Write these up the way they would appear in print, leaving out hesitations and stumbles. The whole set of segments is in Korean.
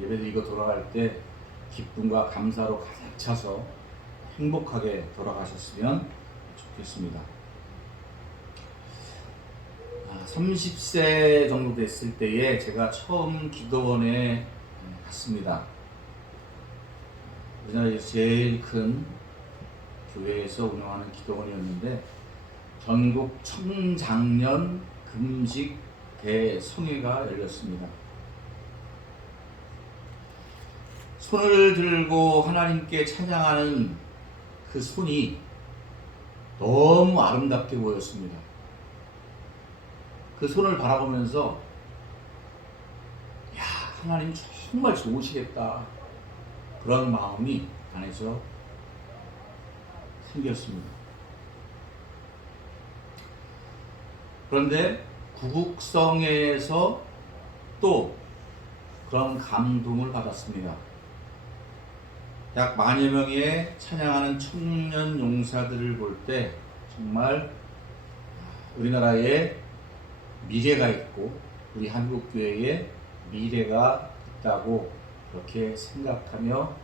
예배드리고 돌아갈 때 기쁨과 감사로 가득 차서 행복하게 돌아가셨으면 좋겠습니다. 30세 정도 됐을 때에 제가 처음 기도원에 갔습니다. 우리나라에서 제일 큰 교회에서 운영하는 기도원이었는데 전국 청장년 금식 대성회가 열렸습니다. 손을 들고 하나님께 찬양하는 그 손이 너무 아름답게 보였습니다. 그 손을 바라보면서 야, 하나님 정말 좋으시겠다, 그런 마음이 안에서 생겼습니다. 그런데 구국성회에서 또 그런 감동을 받았습니다. 약 10,000여 명의 찬양하는 청년 용사들을 볼 때 정말 우리나라에 미래가 있고 우리 한국교회에 미래가 있다고 그렇게 생각하며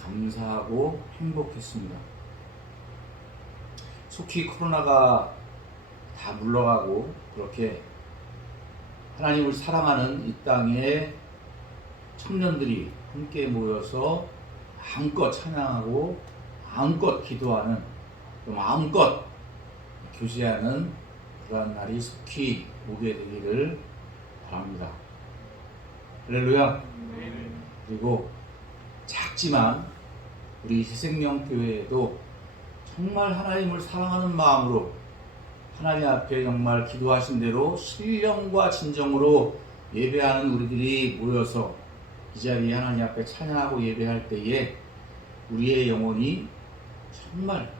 감사하고 행복했습니다. 속히 코로나가 다 물러가고 그렇게 하나님을 사랑하는 이 땅에 청년들이 함께 모여서 마음껏 찬양하고 마음껏 기도하는, 마음껏 교제하는 그러한 날이 속히 오게 되기를 바랍니다. 할렐루야. 그리고 작지만 우리 새생명교회에도 정말 하나님을 사랑하는 마음으로 하나님 앞에 정말 기도하신 대로 신령과 진정으로 예배하는 우리들이 모여서 이 자리에 하나님 앞에 찬양하고 예배할 때에 우리의 영혼이 정말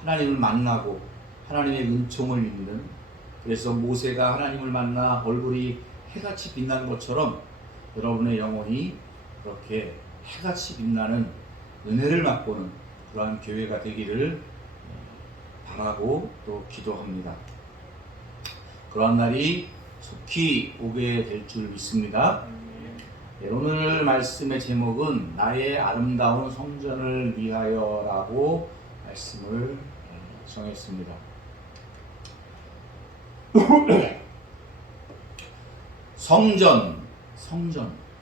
하나님을 만나고 하나님의 은총을 입는, 그래서 모세가 하나님을 만나 얼굴이 해같이 빛난 것처럼 여러분의 영혼이 그렇게 해같이 빛나는 은혜를 맛보는 그러한 교회가 되기를 바라고 또 기도합니다. 그러한 날이 속히 오게 될 줄 믿습니다. 오늘 말씀의 제목은 나의 아름다운 성전을 위하여라고 말씀을 정했습니다.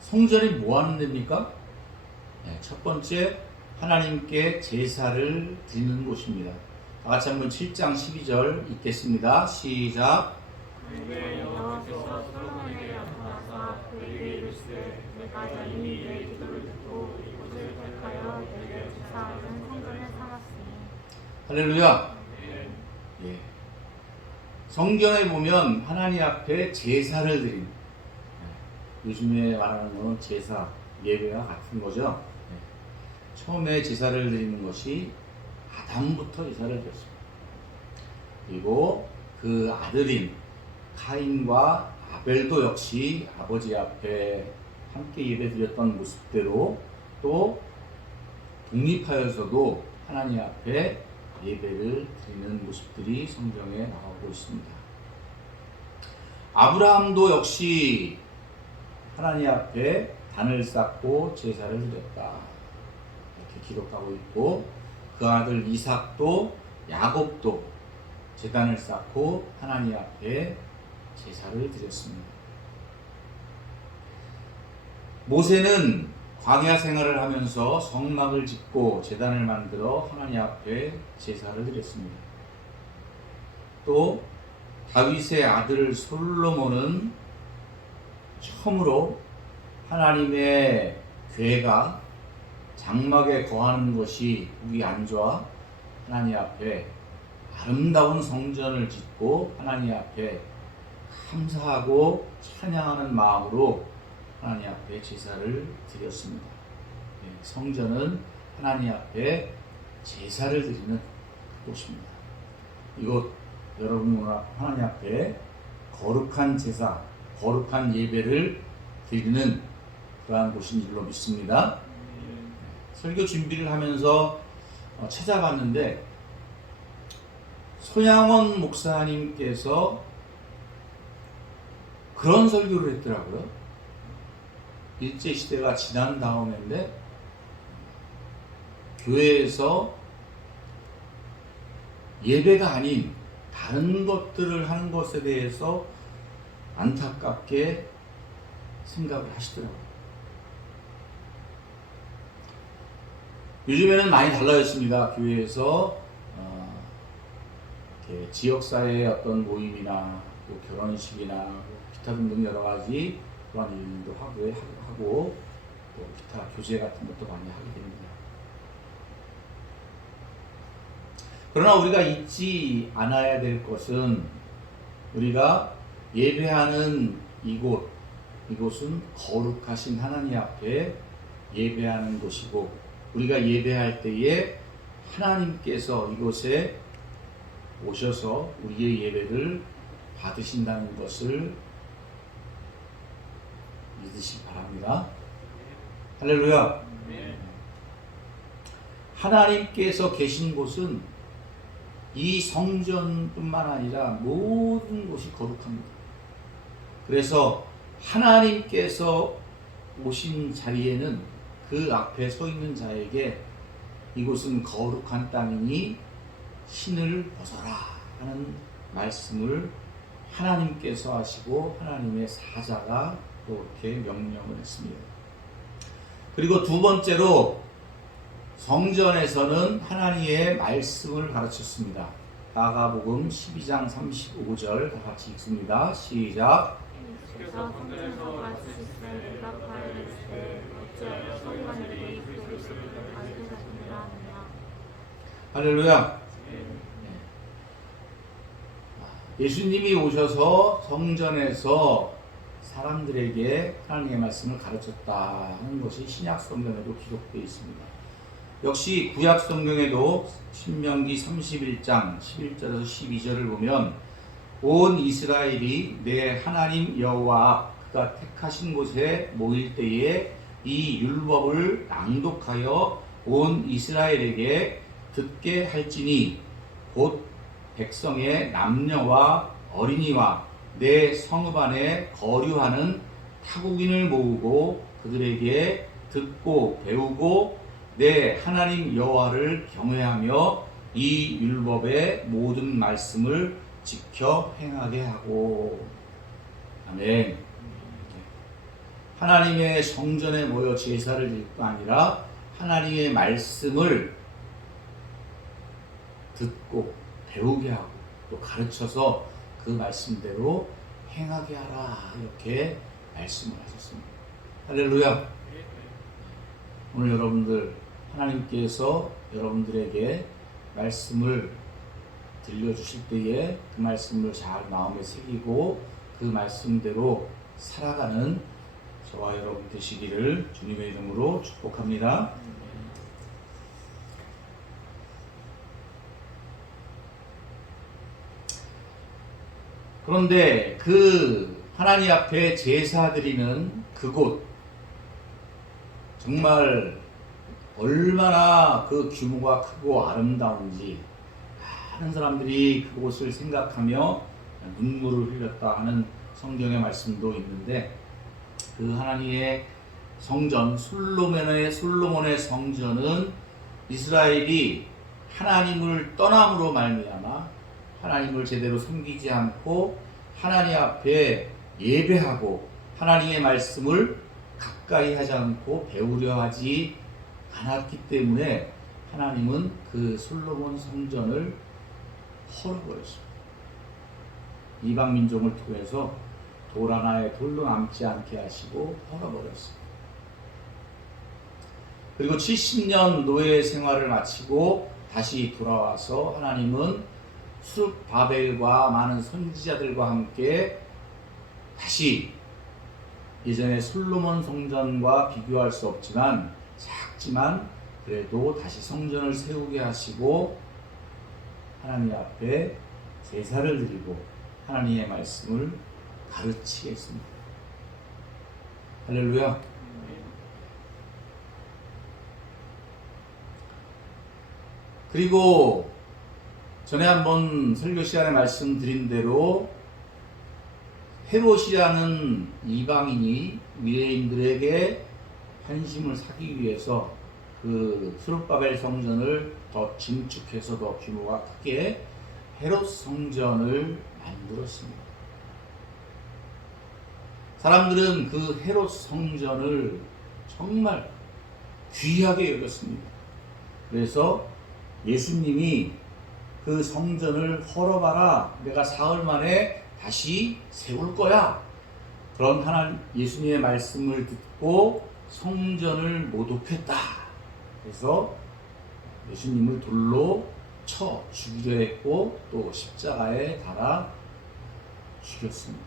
성전이 뭐 하는 데입니까? 첫 번째, 하나님께 제사를 드리는 곳입니다. 다 같이 한번 7장 12절 읽겠습니다. 시작. 여호와께서 솔로몬에게 나타나사 그에게 이르시되 내가 이미 내 기도를 듣고 이곳을 택하여 내게 제사하는 성전을 삼았으니. 할렐루야. 예. 성경에 보면 하나님 앞에 제사를 드린, 요즘에 말하는 건 제사, 예배와 같은 거죠. 처음에 제사를 드리는 것이 아담부터 제사를 드렸습니다. 그리고 그 아들인 카인과 아벨도 역시 아버지 앞에 함께 예배드렸던 모습대로 또 독립하여서도 하나님 앞에 예배를 드리는 모습들이 성경에 나오고 있습니다. 아브라함도 역시 하나님 앞에 단을 쌓고 제사를 드렸다, 이렇게 기록하고 있고, 그 아들 이삭도 야곱도 제단을 쌓고 하나님 앞에 제사를 드렸습니다. 모세는 광야 생활을 하면서 성막을 짓고 제단을 만들어 하나님 앞에 제사를 드렸습니다. 또 다윗의 아들 솔로몬은 처음으로 하나님의 괴가 장막에 거하는 것이 보기 안 좋아 하나님 앞에 아름다운 성전을 짓고 하나님 앞에 감사하고 찬양하는 마음으로 하나님 앞에 제사를 드렸습니다. 성전은 하나님 앞에 제사를 드리는 곳입니다. 이곳 여러분 하나님 앞에 거룩한 제사, 거룩한 예배를 드리는 그러한 곳인 줄로 믿습니다. 설교 준비를 하면서 찾아봤는데 손양원 목사님께서 그런 설교를 했더라고요. 일제시대가 지난 다음인데 교회에서 예배가 아닌 다른 것들을 하는 것에 대해서 안타깝게 생각을 하시더라고요. 요즘에는 많이 달라졌습니다. 교회에서 이렇게 지역사회의 어떤 모임이나 또 결혼식이나 기타 등등 여러 가지 그런 일도 하고 또 기타 교제 같은 것도 많이 하게 됩니다. 그러나 우리가 잊지 않아야 될 것은 우리가 예배하는 이곳은 거룩하신 하나님 앞에 예배하는 곳이고 우리가 예배할 때에 하나님께서 이곳에 오셔서 우리의 예배를 받으신다는 것을 믿으시기 바랍니다. 할렐루야. 하나님께서 계신 곳은 이 성전뿐만 아니라 모든 곳이 거룩합니다. 그래서 하나님께서 오신 자리에는 그 앞에 서 있는 자에게 이곳은 거룩한 땅이니 신을 벗어라 하는 말씀을 하나님께서 하시고 하나님의 사자가 또 이렇게 명령을 했습니다. 그리고 두 번째로 성전에서는 하나님의 말씀을 가르쳤습니다. 마가복음 12장 35절 다 같이 읽습니다. 시작. 예수께서 성전에서 가르치시되 내가 가르치되 어찌하여 서기관들이 그리스도를 가르치셨느냐 하느냐. 할렐루야. 예수님이 오셔서 성전에서 사람들에게 하나님의 말씀을 가르쳤다 하는 것이 신약 성경에도 기록되어 있습니다. 역시 구약 성경에도 신명기 31장 11절에서 12절을 보면 온 이스라엘이 내 하나님 여호와 앞 그가 택하신 곳에 모일 때에 이 율법을 낭독하여 온 이스라엘에게 듣게 할지니 곧 백성의 남녀와 어린이와 내 성읍 안에 거류하는 타국인을 모으고 그들에게 듣고 배우고 내 하나님 여호와를 경외하며 이 율법의 모든 말씀을 지켜 행하게 하고. 아멘. 하나님의 성전에 모여 제사를 드릴 뿐 아니라 하나님의 말씀을 듣고 배우게 하고 또 가르쳐서 그 말씀대로 행하게 하라 이렇게 말씀을 하셨습니다. 할렐루야. 오늘 여러분들 하나님께서 여러분들에게 말씀을 들려주실 때에 그 말씀을 잘 마음에 새기고 그 말씀대로 살아가는 저와 여러분 되시기를 주님의 이름으로 축복합니다. 그런데 그 하나님 앞에 제사 드리는 그곳 정말 얼마나 그 규모가 크고 아름다운지 많은 사람들이 그곳을 생각하며 눈물을 흘렸다 하는 성경의 말씀도 있는데 그 하나님의 성전 솔로몬의 성전은 이스라엘이 하나님을 떠남으로 말미암아 하나님을 제대로 섬기지 않고 하나님 앞에 예배하고 하나님의 말씀을 가까이 하지 않고 배우려 하지 않았기 때문에 하나님은 그 솔로몬 성전을 헐어버렸습니다. 이방 민족을 통해서 돌 하나에 돌도 남지 않게 하시고 헐어버렸습니다. 그리고 70년 노예 생활을 마치고 다시 돌아와서 하나님은 숲 바벨과 많은 선지자들과 함께 다시 예전에 솔로몬 성전과 비교할 수 없지만 작지만 그래도 다시 성전을 세우게 하시고 하나님 앞에 제사를 드리고 하나님의 말씀을 가르치게 했습니다. 할렐루야. 그리고 전에 한번 설교 시간에 말씀드린 대로 헤롯이라는 이방인이 유대인들에게 환심을 사기 위해서 그 스룹바벨 성전을 더 증축해서 더 규모가 크게 헤롯 성전을 만들었습니다. 사람들은 그 헤롯 성전을 정말 귀하게 여겼습니다. 그래서 예수님이 그 성전을 헐어봐라, 내가 사흘 만에 다시 세울 거야. 그런 예수님의 말씀을 듣고 성전을 모독했다. 그래서 예수님을 돌로 쳐 죽이려 했고 또 십자가에 달아 죽였습니다.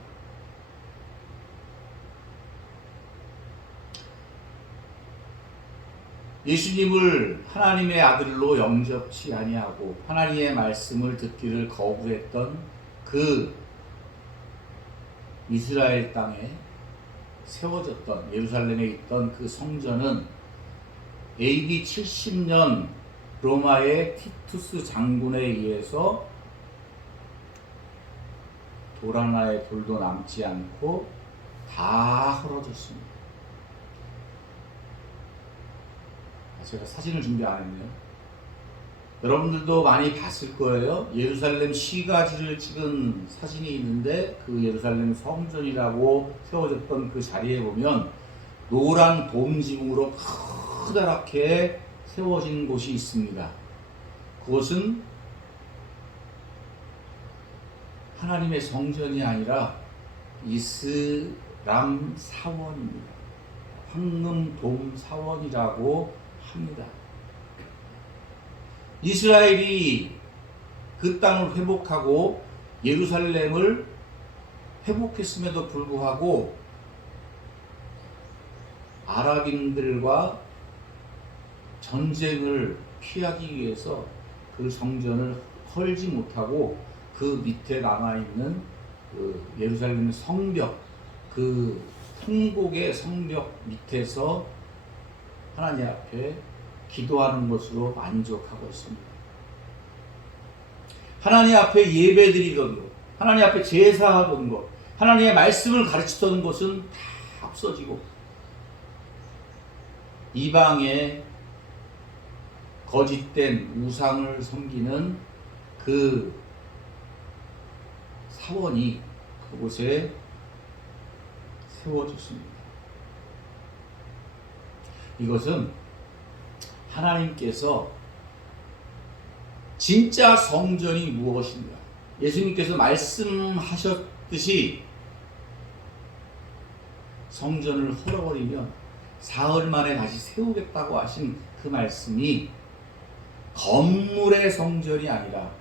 예수님을 하나님의 아들로 영접치 아니하고 하나님의 말씀을 듣기를 거부했던 그 이스라엘 땅에 세워졌던 예루살렘에 있던 그 성전은 AD 70년 로마의 티투스 장군에 의해서 돌 하나의 돌도 남지 않고 다 헐어졌습니다. 제가 사진을 준비 안 했네요. 여러분들도 많이 봤을 거예요. 예루살렘 시가지를 찍은 사진이 있는데 그 예루살렘 성전이라고 세워졌던 그 자리에 보면 노란 돔 지붕으로 커다랗게 세워진 곳이 있습니다. 그것은 하나님의 성전이 아니라 이스람 사원입니다. 황금 돔 사원이라고 합니다. 이스라엘이 그 땅을 회복하고 예루살렘을 회복했음에도 불구하고 아랍인들과 전쟁을 피하기 위해서 그 성전을 헐지 못하고 그 밑에 남아있는 그 예루살렘 성벽, 그 성곡의 성벽 밑에서 하나님 앞에 기도하는 것으로 만족하고 있습니다. 하나님 앞에 예배드리던 것, 하나님 앞에 제사하던 것, 하나님의 말씀을 가르치던 것은 다 없어지고 이방의 거짓된 우상을 섬기는 그 사원이 그곳에 세워졌습니다. 이것은 하나님께서 진짜 성전이 무엇인가? 예수님께서 말씀하셨듯이 성전을 헐어버리면 사흘 만에 다시 세우겠다고 하신 그 말씀이 건물의 성전이 아니라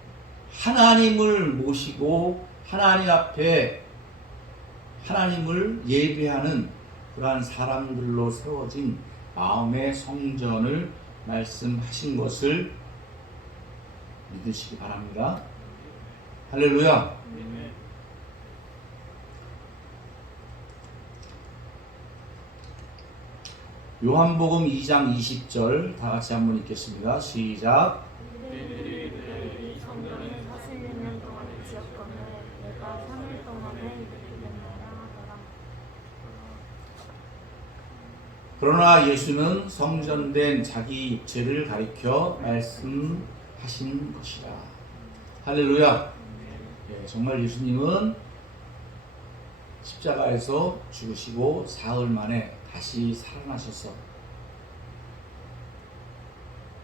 하나님을 모시고 하나님 앞에 하나님을 예배하는 그러한 사람들로 세워진 마음의 성전을 말씀하신 것을 믿으시기 바랍니다. 할렐루야. 요한복음 2장 20절 다 같이 한번 읽겠습니다. 시작. 이 성전은 46년 동안 지었거늘 내가 3일 동안에 이르렀느니라 하더라. 그러나 예수는 성전된 자기 육체를 가리켜 말씀하신 것이라. 할렐루야. 네, 정말 예수님은 십자가에서 죽으시고 사흘 만에 다시 살아나셔서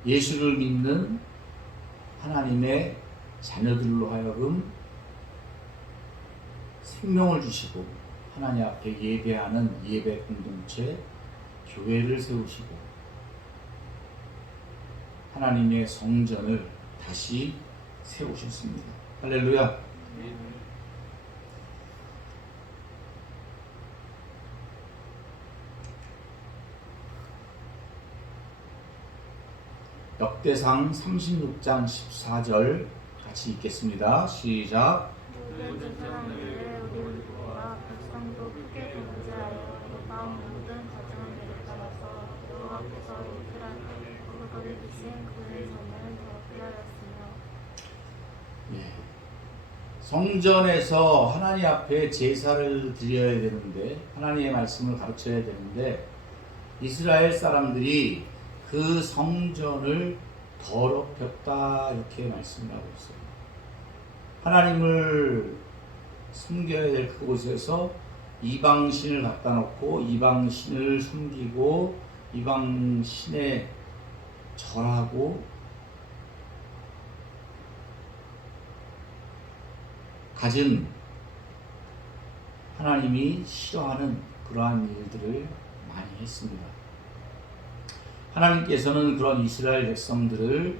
예수를 믿는 하나님의 자녀들로 하여금 생명을 주시고 하나님 앞에 예배하는 예배 공동체 교회를 세우시고 하나님의 성전을 다시 세우셨습니다. 할렐루야. 역대상 36장 14절 같이 읽겠습니다. 시작. 모든 사람들의 우리와 백성도 크게 범죄하여 여호와 모든 가정들을 따라서 여호와께서 이스라엘 그들을 주신 그의 전을 더럽게 하였으며. 성전에서 하나님 앞에 제사를 드려야 되는데, 하나님의 말씀을 가르쳐야 되는데, 이스라엘 사람들이 그 성전을 더럽혔다, 이렇게 말씀을 하고 있어요. 하나님을 섬겨야 될 그곳에서 이방신을 갖다 놓고 이방신을 섬기고 이방신에 절하고 갖은 하나님이 싫어하는 그러한 일들을 많이 했습니다. 하나님께서는 그런 이스라엘 백성들을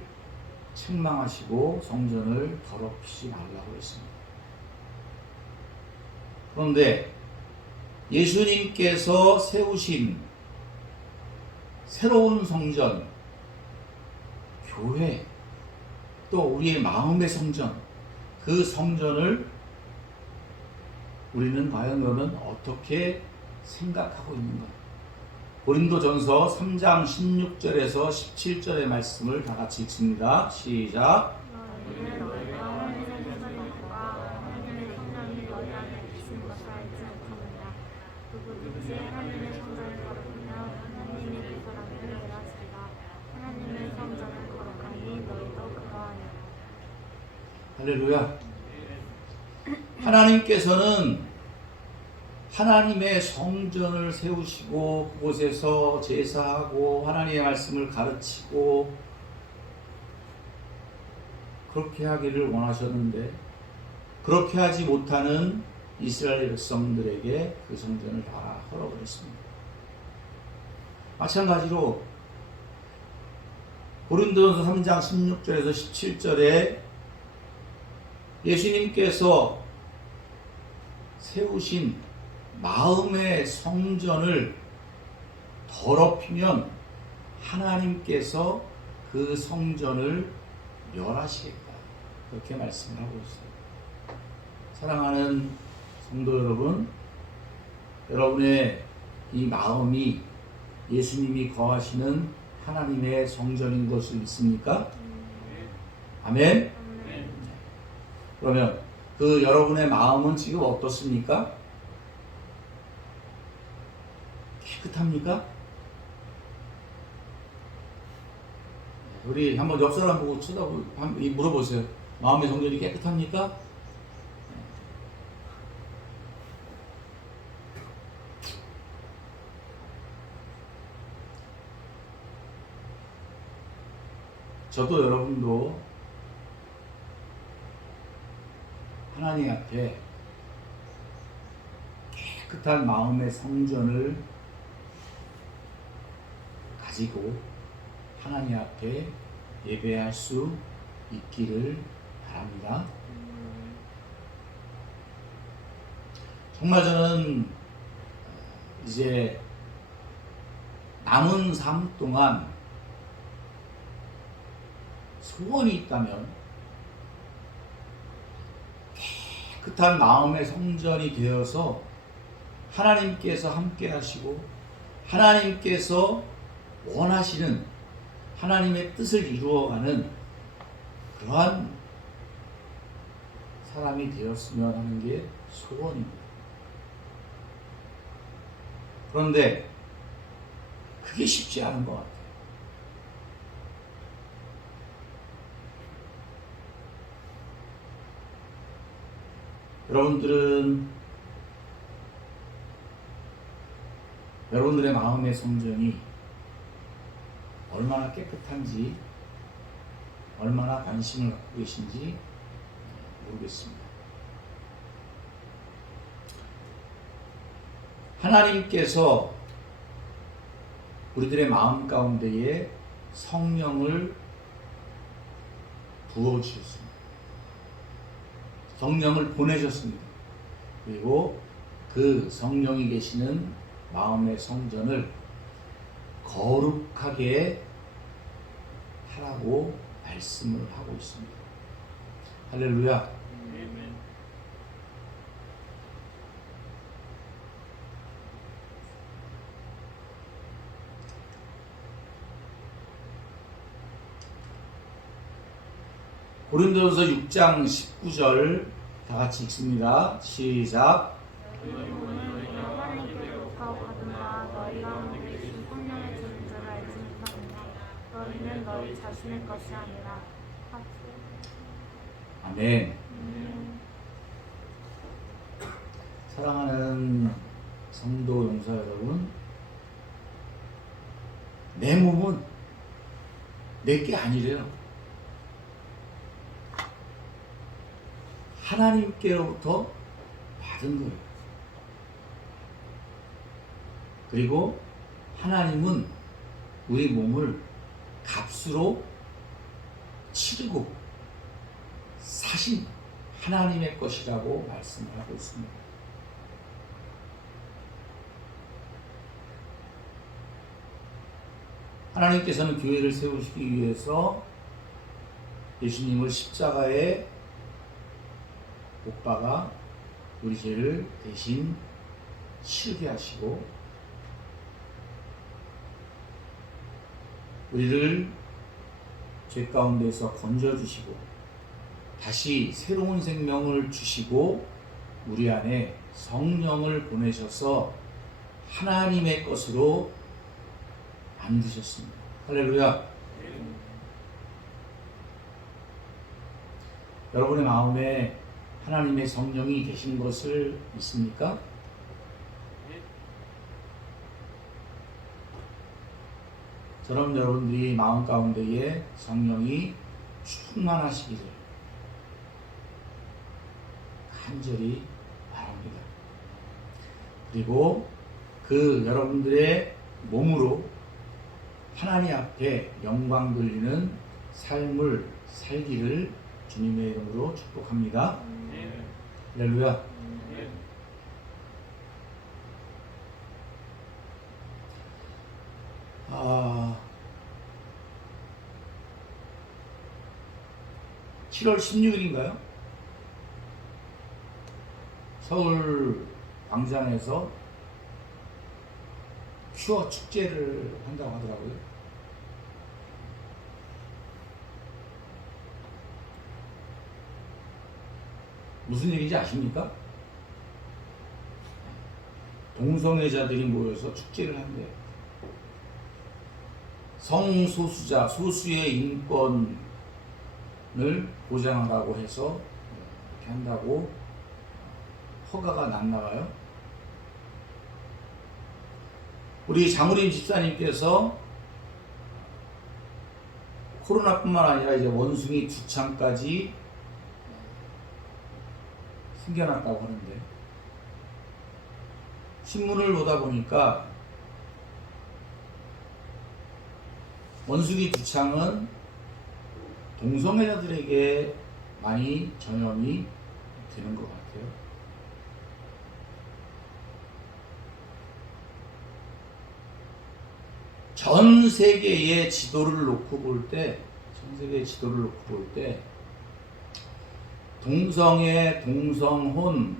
책망하시고 성전을 더럽히지 말라고 했습니다. 그런데 예수님께서 세우신 새로운 성전, 교회, 또 우리의 마음의 성전, 그 성전을 우리는 과연 너는 어떻게 생각하고 있는가? 고린도전서 3장 16절에서 17절의 말씀을 다 같이 읽습니다. 시작. 너희는 너희가 하나님의 성전이니까 하나님의 성령이 너희 안에 계신 것을 알지 못하느냐. 누구든지 하나님의 성전을 더럽히면 하나님이 그 사람을 멸하시리라. 하나님의 성전을 거룩하니 너희도 그러하니라. 할렐루야. 하나님께서는 하나님의 성전을 세우시고 그곳에서 제사하고 하나님의 말씀을 가르치고 그렇게 하기를 원하셨는데 그렇게 하지 못하는 이스라엘 백성들에게 그 성전을 다 헐어버렸습니다. 마찬가지로 고린도전서 3장 16절에서 17절에 예수님께서 세우신 마음의 성전을 더럽히면 하나님께서 그 성전을 멸하시겠다, 그렇게 말씀을 하고 있어요. 사랑하는 성도 여러분, 여러분의 이 마음이 예수님이 거하시는 하나님의 성전인 것을 믿습니까? 아멘? 그러면 그 여러분의 마음은 지금 어떻습니까? 깨끗합니까? 우리 한번 옆 사람 보고 쳐다보고 물어보세요. 마음의 성전이 깨끗합니까? 저도 여러분도 하나님 앞에 깨끗한 마음의 성전을 가지고 하나님 앞에 예배할 수 있기를 바랍니다. 정말 저는 이제 남은 삶 동안 소원이 있다면 깨끗한 마음의 성전이 되어서 하나님께서 함께 하시고 하나님께서 원하시는 하나님의 뜻을 이루어가는 그러한 사람이 되었으면 하는 게 소원입니다. 그런데 그게 쉽지 않은 것 같아요. 여러분들은 여러분들의 마음의 성전이 얼마나 깨끗한지, 얼마나 관심을 갖고 계신지 모르겠습니다. 하나님께서 우리들의 마음 가운데에 성령을 부어주셨습니다. 성령을 보내셨습니다. 그리고 그 성령이 계시는 마음의 성전을 거룩하게 하라고 말씀을 하고 있습니다. 할렐루야. 고린도전서 6장 19절 다 같이 읽습니다. 시작. 이 몸을 하나님께 독하고 받은 바 너희 가운데 계신 성령의 주는 줄 알지 못하느냐. 너희는 너희 자신의 것이 아니라 아멘. 사랑하는 성도 용사 여러분, 내 몸은 내게 아니래요. 하나님께로부터 받은 거예요. 그리고 하나님은 우리 몸을 값으로 치르고 사신 하나님의 것이라고 말씀을 하고 있습니다. 하나님께서는 교회를 세우시기 위해서 예수님을 십자가에 못 박아 우리 죄를 대신 치르게 하시고 우리를 죄 가운데서 건져주시고 다시 새로운 생명을 주시고 우리 안에 성령을 보내셔서 하나님의 것으로 만드셨습니다. 할렐루야. 여러분의 마음에 하나님의 성령이 계신 것을 믿습니까? 저는 여러분들이 마음 가운데에 성령이 충만하시기를 간절히 바랍니다. 그리고 그 여러분들의 몸으로 하나님 앞에 영광 돌리는 삶을 살기를 주님의 이름으로 축복합니다. 할렐루야. 아, 7월 16일인가요? 서울 광장에서 큐어 축제를 한다고 하더라고요. 무슨 얘기인지 아십니까? 동성애자들이 모여서 축제를 한대요. 성소수자, 소수의 인권을 보장하라고 해서 이렇게 한다고 허가가 났나 봐요. 우리 장우림 집사님께서 코로나뿐만 아니라 이제 원숭이 두창까지 생겨났다고 하는데, 신문을 보다 보니까 원숭이 두창은 동성애자들에게 많이 전염이 되는 것 같아요. 전 세계의 지도를 놓고 볼 때, 동성애, 동성혼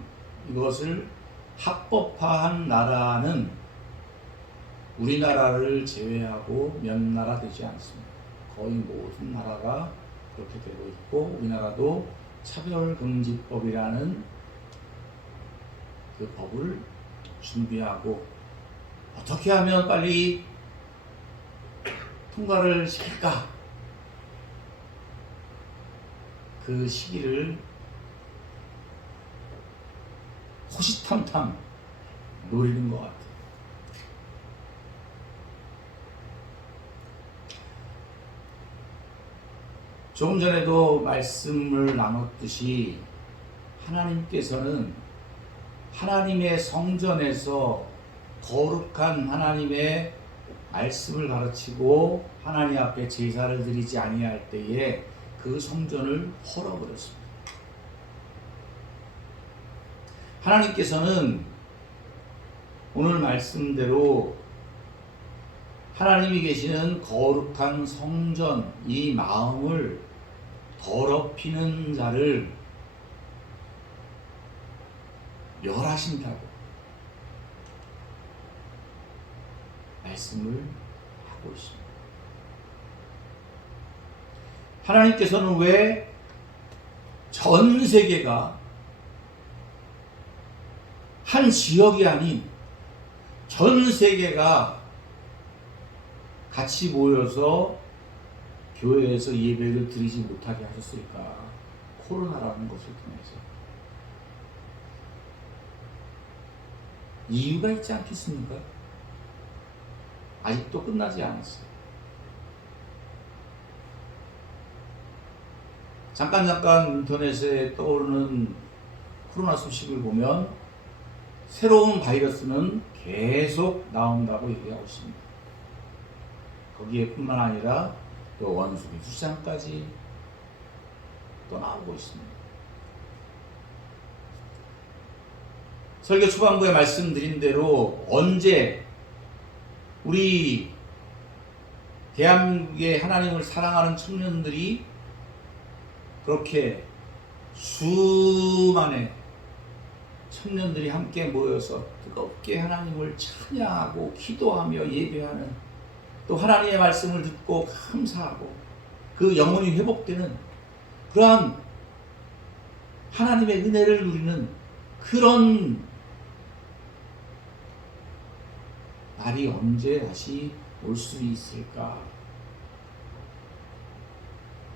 이것을 합법화한 나라는 우리나라를 제외하고 몇 나라 되지 않습니다. 거의 모든 나라가 그렇게 되고 있고, 우리나라도 차별금지법이라는 그 법을 준비하고 어떻게 하면 빨리 통과를 시킬까? 그 시기를 호시탐탐 노리는 것 같아요. 조금 전에도 말씀을 나눴듯이 하나님께서는 하나님의 성전에서 거룩한 하나님의 말씀을 가르치고 하나님 앞에 제사를 드리지 아니할 때에 그 성전을 헐어버렸습니다. 하나님께서는 오늘 말씀대로 하나님이 계시는 거룩한 성전, 이 마음을 더럽히는 자를 멸하신다고 말씀을 하고 있습니다. 하나님께서는 왜 전 세계가 한 지역이 아닌 전 세계가 같이 모여서 교회에서 예배를 드리지 못하게 하셨을까? 코로나라는 것을 통해서. 이유가 있지 않겠습니까? 아직도 끝나지 않았어요. 잠깐 인터넷에 떠오르는 코로나 소식을 보면 새로운 바이러스는 계속 나온다고 얘기하고 있습니다. 거기에 뿐만 아니라 또 원숭이 수상까지 또 나오고 있습니다. 설교 초반부에 말씀드린 대로 언제 우리 대한민국의 하나님을 사랑하는 청년들이 그렇게 수만의 청년들이 함께 모여서 뜨겁게 하나님을 찬양하고 기도하며 예배하는, 또 하나님의 말씀을 듣고 감사하고 그 영혼이 회복되는 그러한 하나님의 은혜를 누리는 그런 날이 언제 다시 올 수 있을까?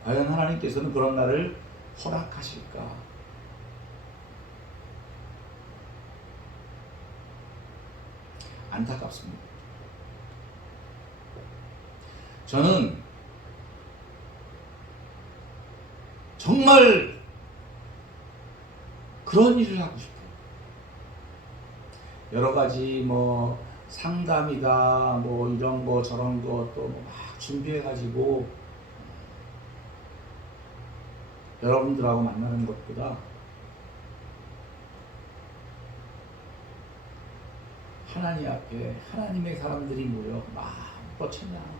과연 하나님께서는 그런 날을 허락하실까? 안타깝습니다. 저는 정말 그런 일을 하고 싶어요. 여러 가지 상담이다, 이런 거 저런 거 또 막 준비해가지고 여러분들하고 만나는 것보다 하나님 앞에 하나님의 사람들이 모여 마음껏 찬양하고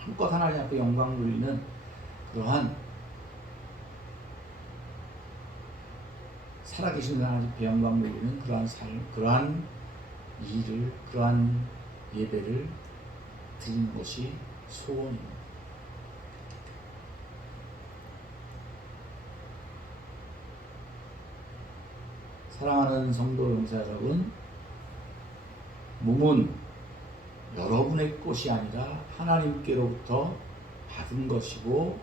마음껏 하나님 앞에 영광 돌리는 그러한 살아계신 하나님 앞에 영광 돌리는 그러한 삶, 그러한 일을, 그러한 예배를 드리는 것이 소원입니다. 사랑하는 성도 용사 여러분, 몸은 여러분의 것이 아니라 하나님께로부터 받은 것이고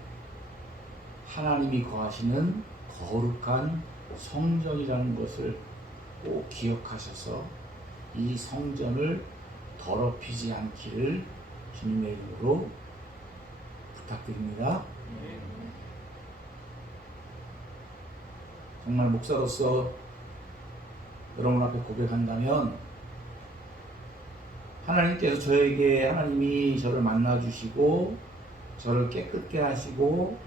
하나님이 거하시는 거룩한 성전이라는 것을 꼭 기억하셔서 이 성전을 더럽히지 않기를 주님의 이름으로 부탁드립니다. 정말 목사로서 여러분 앞에 고백한다면, 하나님께서 저에게, 하나님이 저를 만나주시고 저를 깨끗게 하시고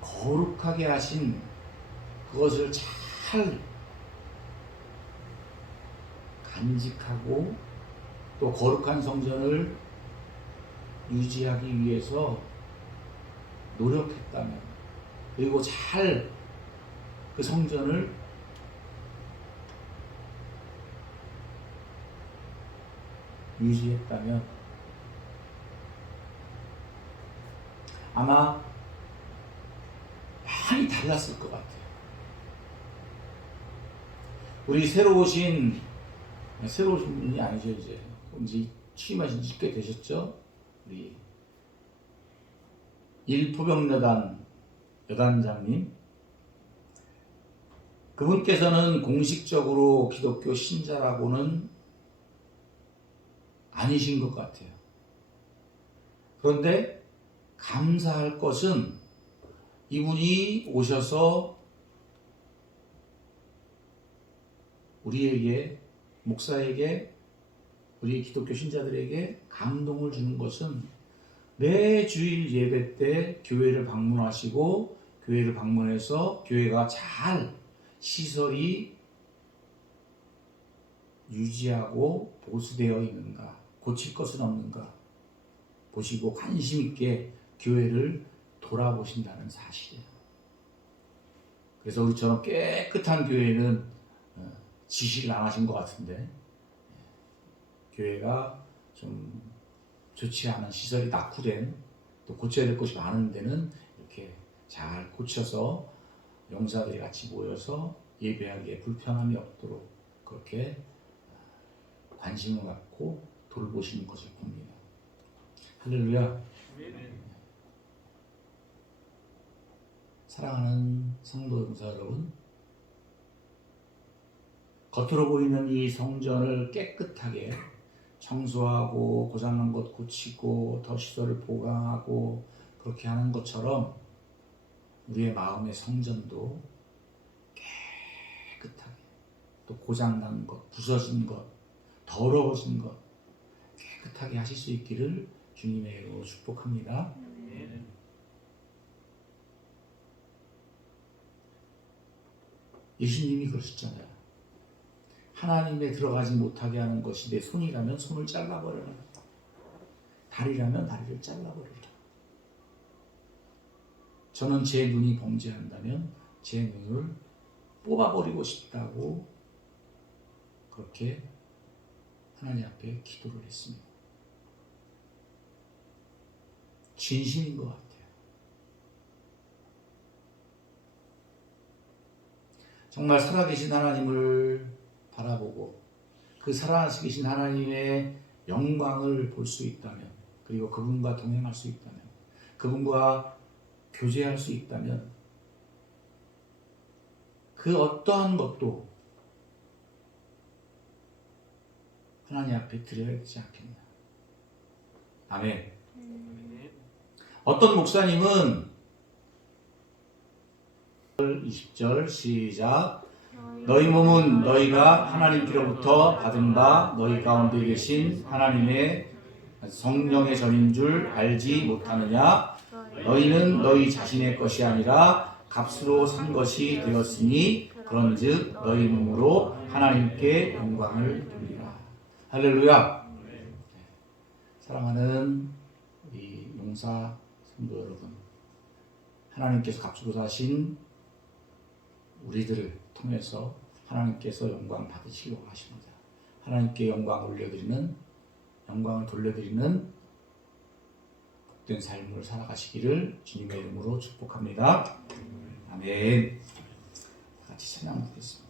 거룩하게 하신 그것을 잘 간직하고 또 거룩한 성전을 유지하기 위해서 노력했다면, 그리고 잘 그 성전을 유지했다면 아마 많이 달랐을 것 같아요. 우리 새로 오신 분이 아니죠. 이제 취임하신 지 꽤 되셨죠? 우리 여단장님, 그분께서는 공식적으로 기독교 신자라고는 아니신 것 같아요. 그런데 감사할 것은 이분이 오셔서 우리에게, 목사에게, 우리 기독교 신자들에게 감동을 주는 것은 매 주일 예배 때 교회를 방문하시고 교회를 방문해서 교회가 잘 시설이 유지하고 보수되어 있는가, 고칠 것은 없는가 보시고 관심 있게 교회를 돌아보신다는 사실이에요. 그래서 우리처럼 깨끗한 교회는 지시를 안 하신 것 같은데, 교회가 좀 좋지 않은 시설이 낙후된, 또 고쳐야 될 것이 많은 데는 이렇게 잘 고쳐서 용사들이 같이 모여서 예배하기에 불편함이 없도록 그렇게 관심을 갖고 돌보시는 것을 봅니다. 할렐루야. 사랑하는 성도 용사 여러분, 겉으로 보이는 이 성전을 깨끗하게 청소하고 고장난 것 고치고 더 시설을 보강하고 그렇게 하는 것처럼 우리의 마음의 성전도 깨끗하게, 또 고장난 것, 부서진 것, 더러워진 것 깨끗하게 하실 수 있기를 주님의 이름으로 축복합니다. 예수님이 그러셨잖아요. 하나님에 들어가지 못하게 하는 것이 내 손이라면 손을 잘라버려라. 다리라면 다리를 잘라버려라. 저는 제 눈이 범죄한다면 제 눈을 뽑아버리고 싶다고 그렇게 하나님 앞에 기도를 했습니다. 진심인 것 같아요. 정말 살아계신 하나님을 바라보고 그 살아계신 하나님의 영광을 볼 수 있다면, 그리고 그분과 동행할 수 있다면, 그분과 교제할 수 있다면 그 어떠한 것도 하나님 앞에 드려야 되지 않겠나. 아멘. 어떤 목사님은 20절 시작. 너희 몸은 너희가 하나님께로부터 받은 바 너희 가운데 계신 하나님의 성령의 전인 줄 알지 못하느냐. 너희는 너희 자신의 것이 아니라 값으로 산 것이 되었으니 그런즉 너희 몸으로 하나님께 영광을 돌리라. 할렐루야. 사랑하는 우리 용사 성도 여러분, 하나님께서 값으로 사신 우리들을 통해서 하나님께서 영광 받으시기 원하십니다. 하나님께 영광을 돌려드리는 복된 삶을 살아가시기를 주님의 이름으로 축복합니다. 아멘. 같이 찬양 드리겠습니다.